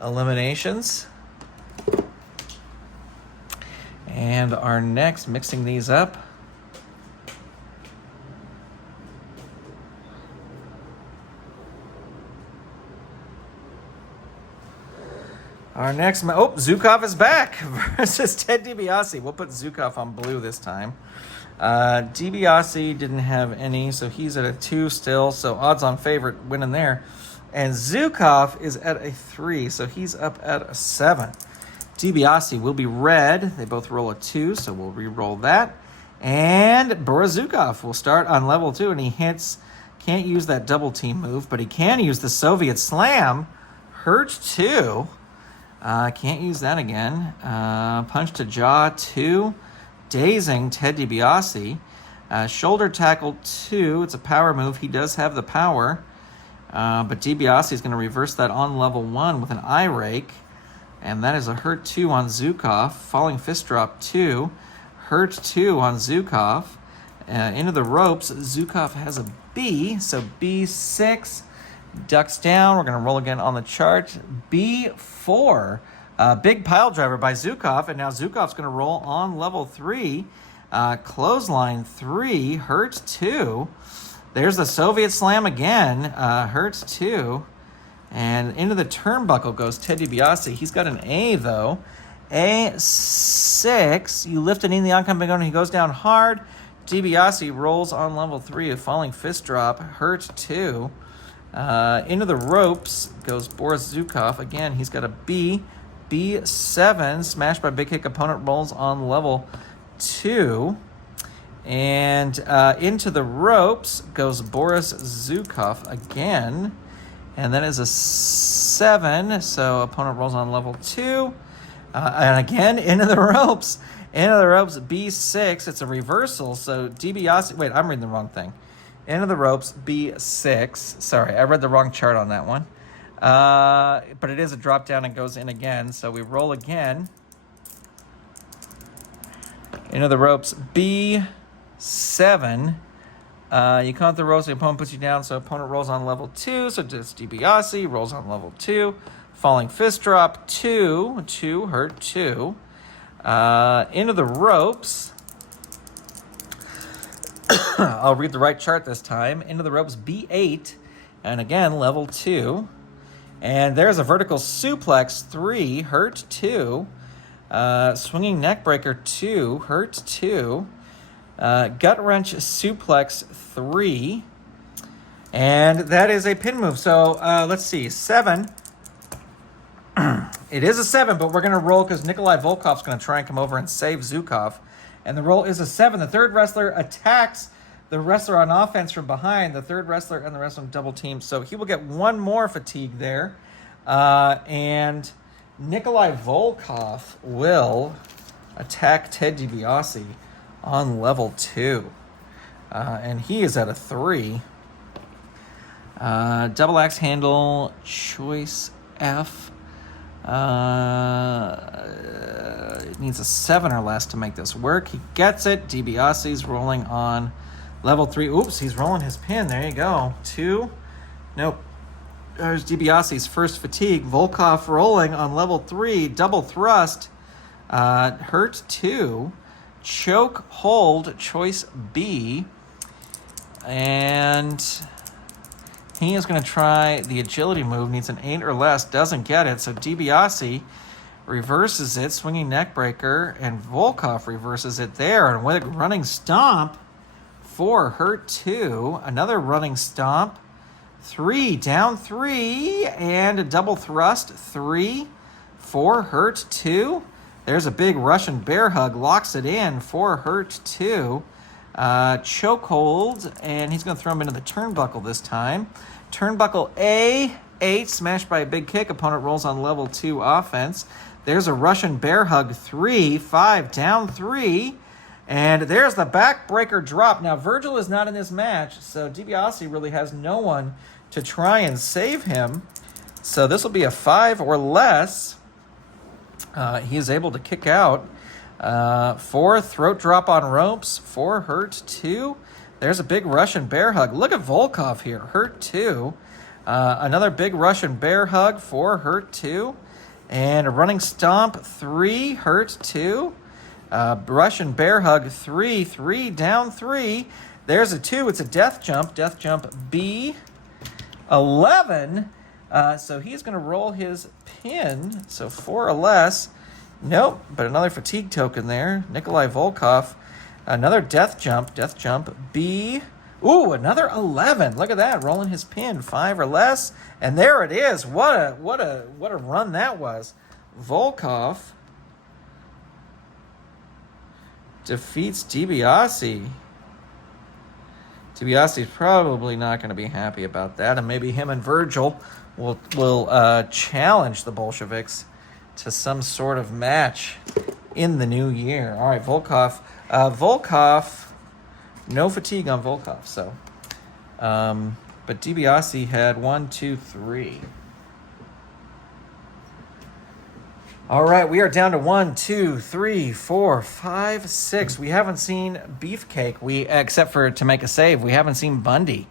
eliminations. And our next, mixing these up, Zhukov is back versus Ted DiBiase. We'll put Zhukov on blue this time. DiBiase didn't have any, so he's at a 2 still, so odds on favorite winning there. And Zhukov is at a 3, so he's up at a 7. DiBiase will be red. They both roll a 2, so we'll re-roll that. And Boris Zhukov will start on level 2, and he can't use that double team move, but he can use the Soviet slam. Hurt 2. Can't use that again. Punch to jaw 2. Dazing Ted DiBiase. Shoulder tackle 2. It's a power move. He does have the power. But DiBiase is going to reverse that on level 1 with an eye rake. And that is a hurt 2 on Zhukov. Falling fist drop 2. Hurt 2 on Zhukov. Into the ropes. Zhukov has a B. So B6. Ducks down. We're going to roll again on the chart. B4. Big pile driver by Zhukov. And now Zhukov's going to roll on level 3. Clothesline 3. Hurt 2. There's the Soviet slam again. Hurts 2. And into the turnbuckle goes Ted DiBiase. He's got an A, though. A6. You lift it in the oncoming and he goes down hard. DiBiase rolls on level 3. A falling fist drop. Hurt 2. Into the ropes goes Boris Zhukov. Again, he's got a B. B7. Smashed by big kick. Opponent rolls on level 2. And into the ropes goes Boris Zhukov again. And that is a 7. So opponent rolls on level 2. And again, into the ropes. Into the ropes, B6. It's a reversal. So DiBiase... Wait, I'm reading the wrong thing. Into the ropes, B6. Sorry, I read the wrong chart on that one. But it is a drop down and goes in again. So we roll again. Into the ropes, B7. You come up the ropes, the opponent puts you down, so opponent rolls on level 2. So just DiBiase rolls on level 2. Falling fist drop, 2. 2 hurt, 2. Into the ropes. I'll read the right chart this time. Into the ropes, B8. And again, level 2. And there's a vertical suplex, 3, hurt 2. Swinging neckbreaker, 2, hurt 2. Gut wrench suplex, 3. And that is a pin move. So let's see, 7. It is a 7, but we're going to roll because Nikolai Volkov's going to try and come over and save Zhukov. And the roll is a 7. The third wrestler attacks the wrestler on offense from behind. The third wrestler and the wrestler double team. So he will get one more fatigue there. And Nikolai Volkov will attack Ted DiBiase on level 2. And he is at a 3. Double axe handle, choice F. It needs a 7 or less to make this work. He gets it. DiBiase's rolling on level 3. Oops, he's rolling his pin. There you go. 2. Nope. There's DiBiase's first fatigue. Volkov rolling on level 3. Double thrust. Hurt 2. Choke hold, choice B. And he is going to try the agility move. Needs an 8 or less. Doesn't get it. So DiBiase reverses it. Swinging neckbreaker. And Volkov reverses it there. And with a running stomp. 4. Hurt 2. Another running stomp. 3. Down 3. And a double thrust. 3. 4. Hurt 2. There's a big Russian bear hug. Locks it in. 4. Hurt 2. Chokehold, and he's going to throw him into the turnbuckle this time. Turnbuckle A, 8, smashed by a big kick. Opponent rolls on level 2 offense. There's a Russian bear hug, 3, 5, down 3. And there's the backbreaker drop. Now, Virgil is not in this match, so DiBiase really has no one to try and save him. So this will be a 5 or less. He is able to kick out. 4, throat drop on ropes. 4, hurt 2. There's a big Russian bear hug. Look at Volkov here. Hurt 2. Another big Russian bear hug. 4, hurt 2. And a running stomp. 3, hurt 2. Russian bear hug. 3, 3, down 3. There's a 2. It's a death jump. Death jump B. 11. So he's going to roll his pin. So 4 or less. Nope, but another fatigue token there. Nikolai Volkov. Another death jump. Death jump B. Ooh, another 11. Look at that, rolling his pin. 5 or less. And there it is. What a run that was. Volkov defeats DiBiase. DiBiase's probably not going to be happy about that, and maybe him and Virgil will challenge the Bolsheviks to some sort of match in the new year. All right, Volkov. No fatigue on Volkov. So, but DiBiase had 1, 2, 3. All right, we are down to 1, 2, 3, 4, 5, 6. We haven't seen Beefcake. Except for to make a save. We haven't seen Bundy.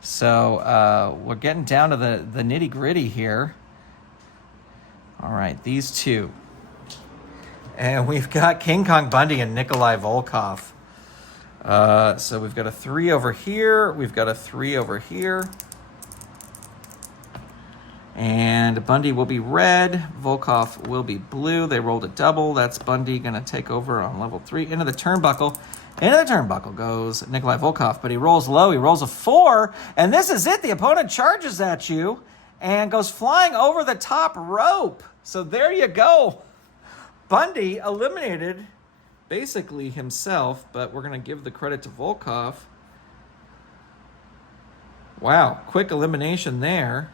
So we're getting down to the nitty gritty here. All right, these two. And we've got King Kong Bundy and Nikolai Volkov. So we've got a 3 over here. We've got a 3 over here. And Bundy will be red. Volkov will be blue. They rolled a double. That's Bundy going to take over on level 3. Into the turnbuckle. Into the turnbuckle goes Nikolai Volkov. But he rolls low. He rolls a 4. And this is it. The opponent charges at you and goes flying over the top rope. So there you go. Bundy eliminated basically himself, but we're going to give the credit to Volkov. Wow, quick elimination there.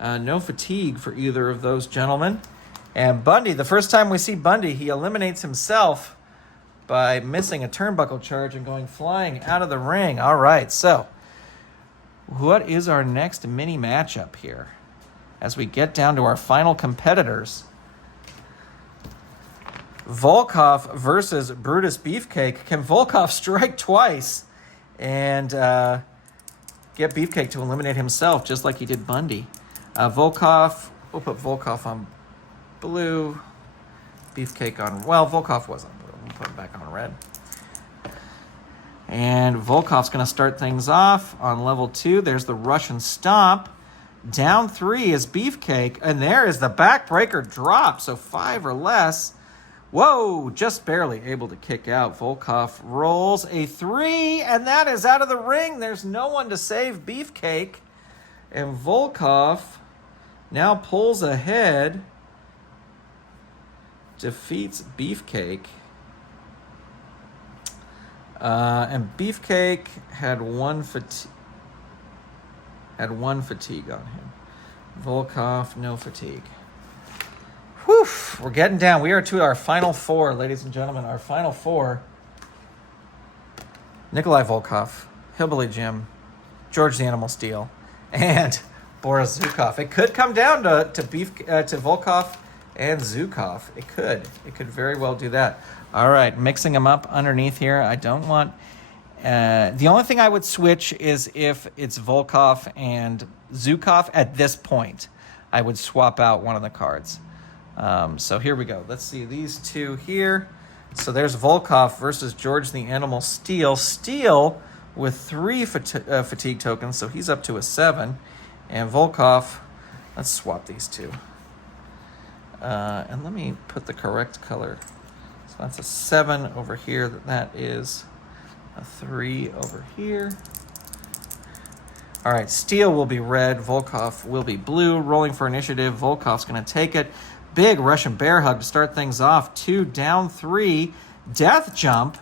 No fatigue for either of those gentlemen. And Bundy, the first time we see Bundy, he eliminates himself by missing a turnbuckle charge and going flying out of the ring. All right, so what is our next mini matchup here as we get down to our final competitors? Volkov versus Brutus Beefcake. Can Volkov strike twice and get Beefcake to eliminate himself just like he did Bundy? Volkov We'll put Volkov on blue. Beefcake on... Well, Volkov was on blue. We'll put him back on red. And Volkov's going to start things off on level 2. There's the Russian Stomp. Down 3 is Beefcake. And there is the backbreaker drop. So 5 or less. Whoa, just barely able to kick out. Volkov rolls a 3, and that is out of the ring. There's no one to save Beefcake. And Volkov now pulls ahead, defeats Beefcake. And Beefcake had one fatigue on him. Volkov, no fatigue. Whew, we're getting down. We are to our final 4, ladies and gentlemen. Our final 4. Nikolai Volkov, Hillbilly Jim, George the Animal Steel, and Boris Zhukov. It could come down to Volkov and Zhukov. It could. It could very well do that. All right, mixing them up underneath here. I don't want... the only thing I would switch is if it's Volkov and Zhukov at this point. I would swap out one of the cards. So here we go. Let's see these two here. So there's Volkov versus George the Animal Steel. Steel with 3 fatigue tokens, so he's up to a 7. And Volkov, let's swap these two. And let me put the correct color. So that's a 7 over here. That is a 3 over here. All right, Steel will be red. Volkov will be blue. Rolling for initiative. Volkov's going to take it. Big Russian bear hug to start things off. 2 down 3. Death jump.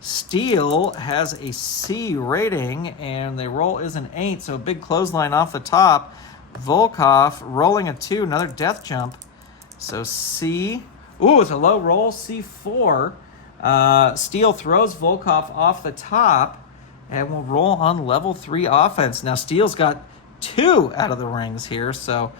Steel has a C rating, and the roll is an 8, so a big clothesline off the top. Volkov rolling a 2, another death jump. So C. Ooh, it's a low roll. C4. Steel throws Volkov off the top and will roll on level 3 offense. Now, Steel's got 2 out of the rings here, so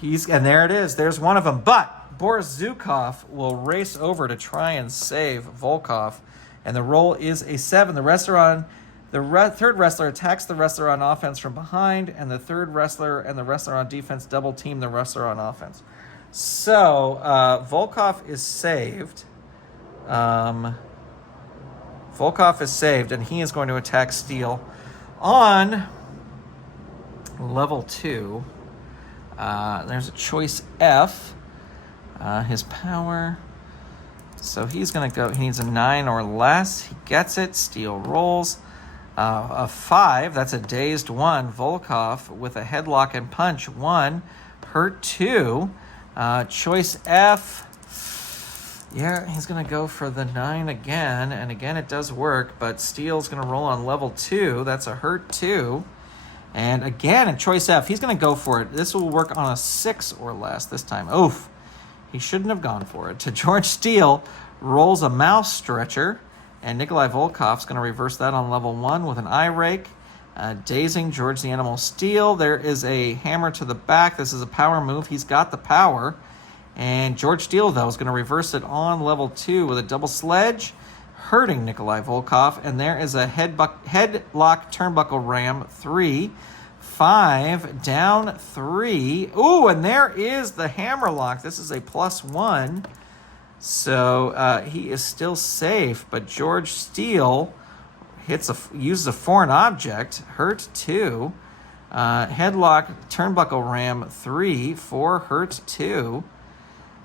and there it is. There's one of them. But Boris Zhukov will race over to try and save Volkov, and the roll is a 7. The third wrestler attacks the wrestler on offense from behind, and the third wrestler and the wrestler on defense double team the wrestler on offense. So Volkov is saved. Volkov is saved, and he is going to attack Steel on level 2. There's a choice F. His power. So he's going to go. He needs a 9 or less. He gets it. Steel rolls. A 5. That's a dazed 1. Volkov with a headlock and punch. 1. Hurt 2. Choice F. Yeah, he's going to go for the 9 again. And again, it does work. But Steel's going to roll on level 2. That's a hurt 2. And again, in choice F, he's going to go for it. This will work on a 6 or less this time. Oof. He shouldn't have gone for it. To George Steel, rolls a mouse stretcher. And Nikolai Volkov's going to reverse that on level 1 with an eye rake. Dazing George the Animal Steel. There is a hammer to the back. This is a power move. He's got the power. And George Steel, though, is going to reverse it on level 2 with a double sledge, hurting Nikolai Volkov. And there is a headlock turnbuckle ram 3. 5 down 3. Ooh, and there is the hammerlock. This is a +1. So he is still safe, but George Steel uses a foreign object, hurt 2. Headlock turnbuckle ram 3, 4 hurt 2.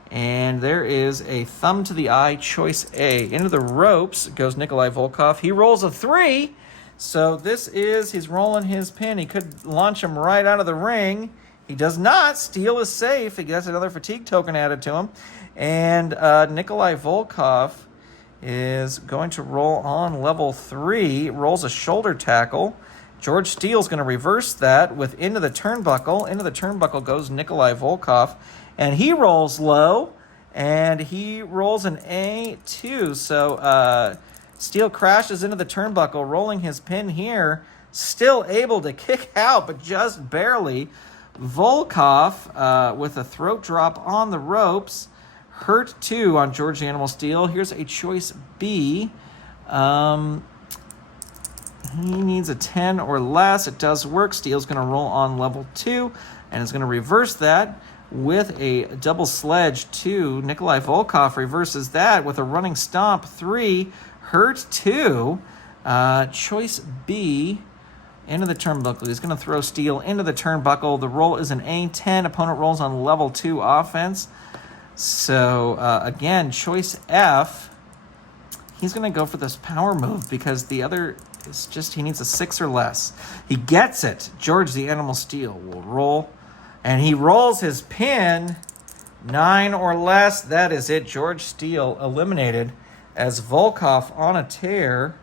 And there is a thumb to the eye, choice A. Into the ropes goes Nikolai Volkov. He rolls a 3. So he's rolling his pin. He could launch him right out of the ring. He does not. Steel is safe. He gets another fatigue token added to him. And Nikolai Volkov is going to roll on level 3. Rolls a shoulder tackle. George Steele's going to reverse that with into the turnbuckle. Into the turnbuckle goes Nikolai Volkov. And he rolls low. And he rolls an A2. So Steel crashes into the turnbuckle, rolling his pin here. Still able to kick out, but just barely. Volkov with a throat drop on the ropes. Hurt 2 on George the Animal Steel. Here's a choice B. He needs a 10 or less. It does work. Steel's going to roll on level 2 and is going to reverse that with a double sledge 2. Nikolai Volkov reverses that with a running stomp 3. Hurt 2. Choice B. Into the turnbuckle. He's going to throw steel into the turnbuckle. The roll is an A10. Opponent rolls on level 2 offense. So, again, choice F. He's going to go for this power move because the other is just, he needs a 6 or less. He gets it. George the Animal Steel will roll. And he rolls his pin. 9 or less. That is it. George Steele eliminated as Volkov on a tear.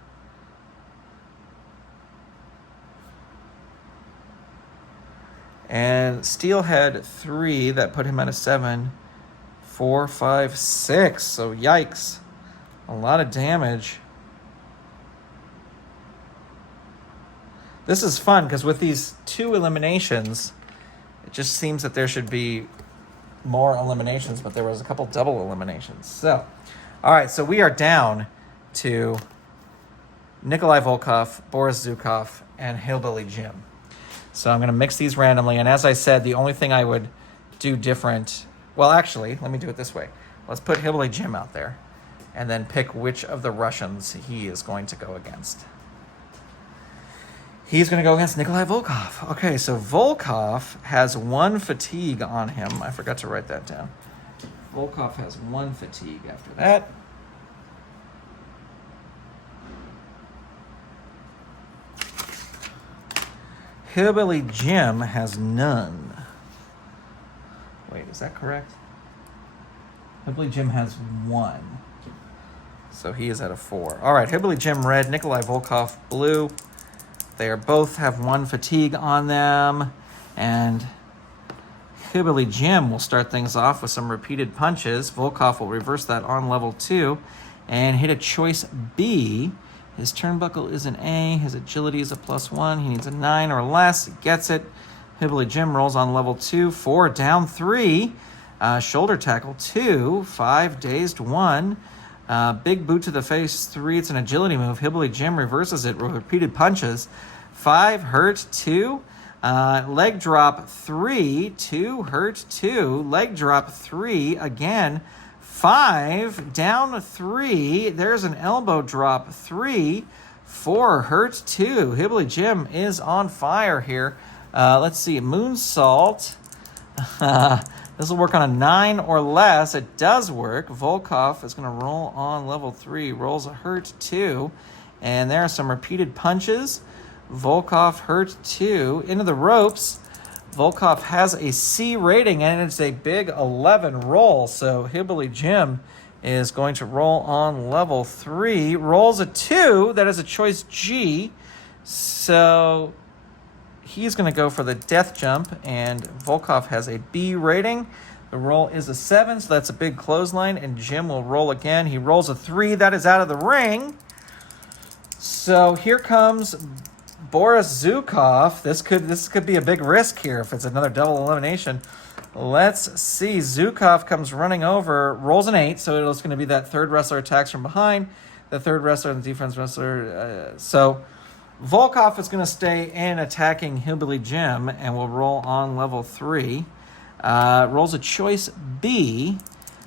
And Steele had 3. That put him at a 7. 4, 5, 6. So yikes. A lot of damage. This is fun because with these 2 eliminations, it just seems that there should be more eliminations, but there was a couple double eliminations. So, all right, so we are down to Nikolai Volkov, Boris Zhukov, and Hillbilly Jim. So I'm going to mix these randomly. And as I said, the only thing I would do different... Well, actually, let me do it this way. Let's put Hillbilly Jim out there and then pick which of the Russians he is going to go against. He's going to go against Nikolai Volkov. Okay, so Volkov has 1 fatigue on him. I forgot to write that down. Volkov has 1 fatigue after that. Hillbilly Jim has none. Wait, is that correct? Hillbilly Jim has 1. So he is at a 4. All right, Hillbilly Jim red, Nikolai Volkov blue. They are both have 1 fatigue on them. And Hillbilly Jim will start things off with some repeated punches. Volkov will reverse that on level 2 and hit a choice B. His turnbuckle is an A. His agility is a +1. He needs a 9 or less. He gets it. Hillbilly Jim rolls on level 2. 4 down 3. Shoulder tackle 2. 5 dazed 1. Big boot to the face 3. It's an agility move. Hillbilly Jim reverses it with repeated punches. 5 hurt 2. Leg drop 3. 2 hurt 2. Leg drop 3 again. 5 down 3. There's an elbow drop 3. 4 hurt 2. Hillbilly Jim is on fire here. Let's see, moonsault. This will work on a 9 or less. It does work. Volkov is going to roll on level 3. Rolls a hurt 2. And there are some repeated punches. Volkov hurt 2. Into the ropes. Volkov has a C rating, and it's a big 11 roll. So Hillbilly Jim is going to roll on level 3. Rolls a 2. That is a choice G. So he's going to go for the death jump, and Volkov has a B rating. The roll is a 7, so that's a big clothesline, and Jim will roll again. He rolls a 3. That is out of the ring. So here comes Boris Zhukov. This could be a big risk here if it's another double elimination. Let's see. Zhukov comes running over, rolls an 8, so it's going to be that third wrestler attacks from behind. The third wrestler and the defense wrestler. So Volkov is going to stay in attacking Hillbilly Jim and will roll on level 3. Rolls a choice B.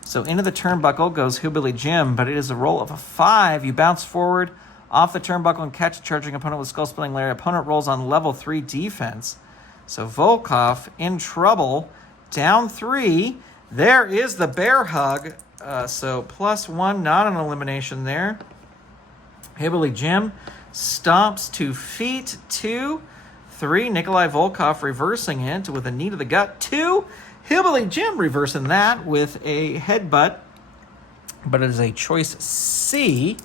So into the turnbuckle goes Hillbilly Jim, but it is a roll of a 5. You bounce forward off the turnbuckle and catch a charging opponent with skull-splitting lariat. Opponent rolls on level 3 defense. So Volkov in trouble. Down 3. There is the bear hug. So +1, not an elimination there. Hillbilly Jim stomps to feet 2. 3. Nikolai Volkov reversing it with a knee to the gut 2. Hillbilly Jim reversing that with a headbutt, but it is a choice C.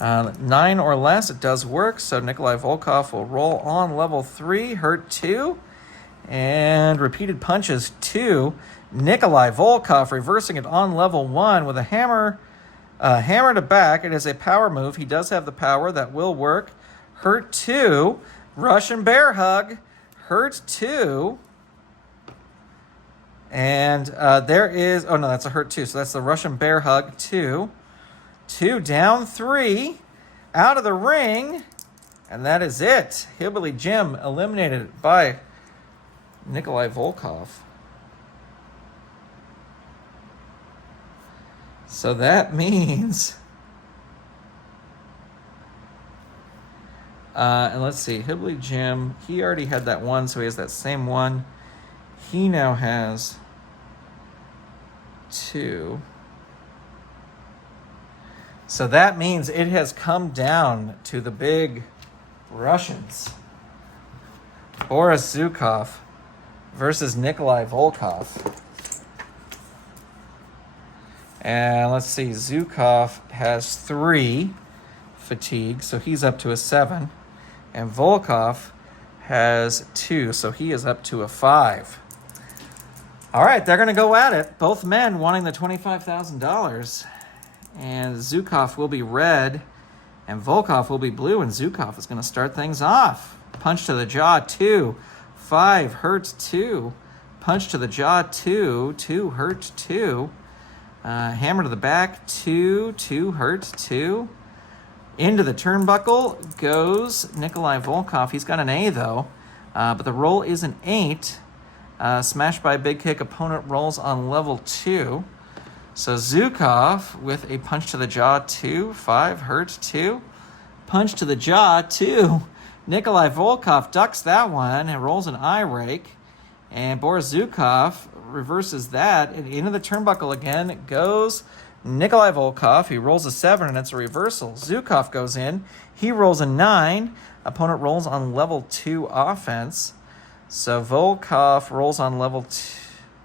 9 or less, it does work. So Nikolai Volkov will roll on level 3, hurt 2, and repeated punches 2. Nikolai Volkov reversing it on level 1 with a hammer to back. It is a power move. He does have the power that will work. Hurt 2. Russian bear hug. Hurt 2. And there is... Oh, no, that's a hurt 2. So that's the Russian bear hug 2. 2 down 3. Out of the ring. And that is it. Hillbilly Jim eliminated by Nikolai Volkov. So that means... and let's see, Hibbly Jim, he already had that one, so he has that same one. He now has 2. So that means it has come down to the big Russians. Boris Zhukov versus Nikolai Volkov. And let's see, Zhukov has 3 fatigue, so he's up to a 7. And Volkov has 2, so he is up to a 5. All right, they're going to go at it. Both men wanting the $25,000. And Zhukov will be red, and Volkov will be blue, and Zhukov is going to start things off. Punch to the jaw, 2. 5, hurt 2. Punch to the jaw, 2. 2, hurt 2. Hammer to the back, 2. 2, hurt 2. Into the turnbuckle goes Nikolai Volkov. He's got an A, though, but the roll is an 8. Smash by big kick. Opponent rolls on level 2. So Zhukov with a punch to the jaw, 2. 5, hurt 2. Punch to the jaw, 2. Nikolai Volkov ducks that one and rolls an eye rake. And Boris Zhukov reverses that. And into the turnbuckle again goes Nikolai Volkov. He rolls a 7, and it's a reversal. Zhukov goes in. He rolls a 9. Opponent rolls on level 2 offense. So Volkov rolls on level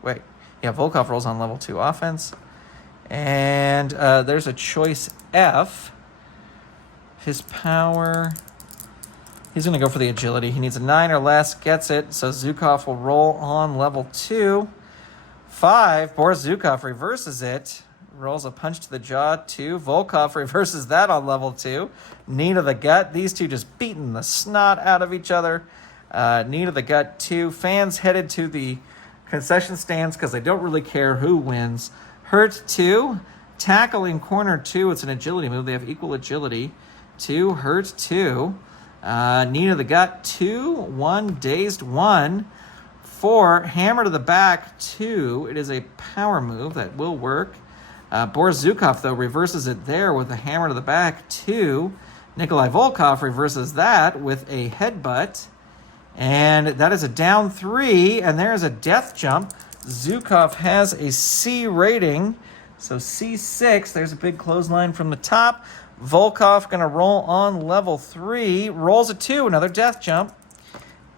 2. Volkov rolls on level 2 offense. And there's a choice F. His power... He's going to go for the agility. He needs a 9 or less, gets it. So Zhukov will roll on level 2. 5, Boris Zhukov reverses it. Rolls a punch to the jaw, 2. Volkov reverses that on level 2. Knee to the gut. These two just beating the snot out of each other. Knee to the gut, 2. Fans headed to the concession stands because they don't really care who wins. Hurt 2. Tackle in corner 2. It's an agility move. They have equal agility. 2. Hurt 2. Knee to the gut, 2. 1. Dazed 1. 4. Hammer to the back, 2. It is a power move that will work. Boris Zhukov, though, reverses it there with a hammer to the back, 2. Nikolai Volkov reverses that with a headbutt. And that is a down 3, and there is a death jump. Zhukov has a C rating, so C6. There's a big clothesline from the top. Volkov going to roll on level 3. Rolls a 2, another death jump.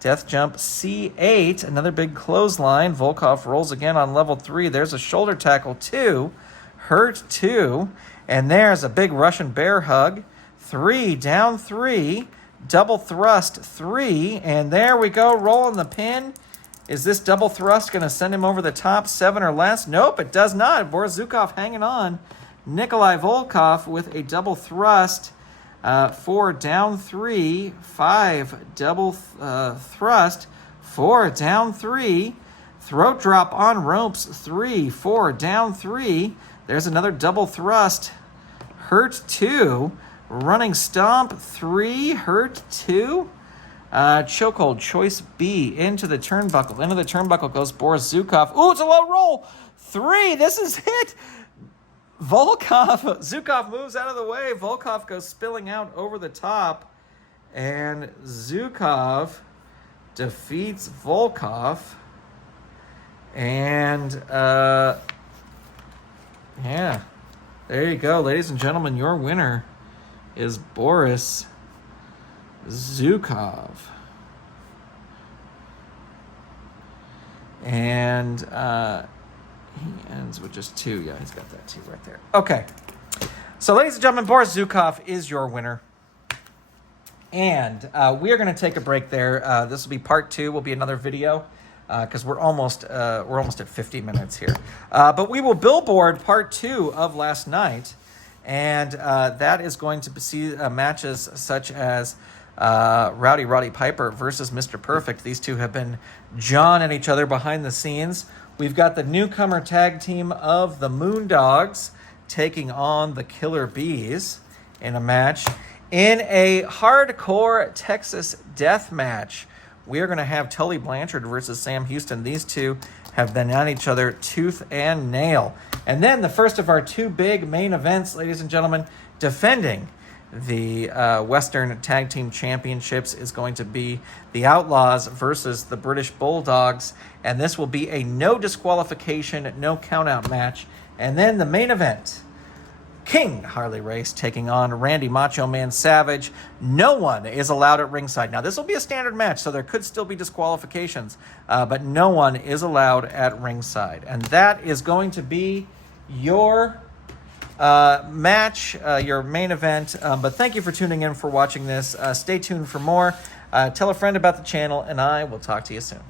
Death jump C8, another big clothesline. Volkov rolls again on level 3. There's a shoulder tackle 2. Hurt 2. And there's a big Russian bear hug. 3, down 3. Double thrust 3. And there we go, rolling the pin. Is this double thrust going to send him over the top, 7 or less? Nope, it does not. Boris Zhukov hanging on. Nikolai Volkov with a double thrust. 4, down 3. 5, double thrust. 4, down 3. Throat drop on ropes. 3, 4, down 3. There's another double thrust. Hurt 2. Running stomp 3. Hurt 2. Chokehold, choice B. Into the turnbuckle. Into the turnbuckle goes Boris Zhukov. Ooh, it's a low roll. 3. This is it. Zhukov moves out of the way. Volkov goes spilling out over the top. And Zhukov defeats Volkov. And, yeah. There you go, ladies and gentlemen. Your winner is Boris Zhukov. And, he ends with just 2. Yeah, he's got that 2 right there. Okay. So, ladies and gentlemen, Boris Zhukov is your winner. And we are going to take a break there. This will be part 2. Will be another video because we're almost at 50 minutes here. But we will billboard part 2 of last night. And that is going to see matches such as Roddy Piper versus Mr. Perfect. These two have been jawing at each other behind the scenes. We've got the newcomer tag team of the Moondogs taking on the Killer Bees in a match. In a hardcore Texas death match, we are going to have Tully Blanchard versus Sam Houston. These two have been on each other tooth and nail. And then the first of our two big main events, ladies and gentlemen, defending the Western Tag Team Championships is going to be the Outlaws versus the British Bulldogs. And this will be a no disqualification, no countout match. And then the main event, King Harley Race taking on Randy Macho Man Savage. No one is allowed at ringside. Now, this will be a standard match, so there could still be disqualifications, but no one is allowed at ringside. And that is going to be your match, your main event. But thank you for tuning in, for watching this. Stay tuned for more. Tell a friend about the channel, and I will talk to you soon.